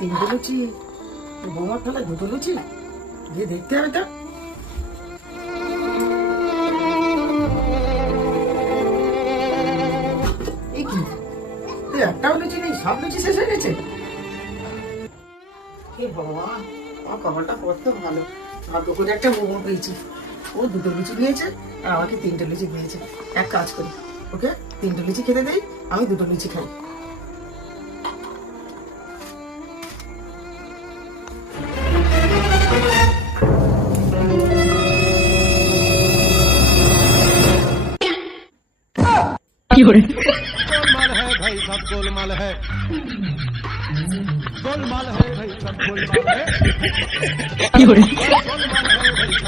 তিনটে লুচি, বৌমার থালায় দুটো লুচি, গিয়ে দেখতে হবে তো। এই কি, একটাও লুচি নেই, সব লুচি শেষ হয়ে গেছে। হে ভগবান, আমার কপালটা কত ভালো, ভাগ্য করে একটা মোমো পেয়েছি। ও দুটো লুচি নিয়েছে আর আমাকে তিনটে লুচি দিয়েছে। এক কাজ করি, ওকে তিনটে লুচি খেতে দেই, আমি দুটো লুচি খাই। गोलमाल है भाई, सब गोलमाल है, गोलमाल है भाई, सब गोलमाल है।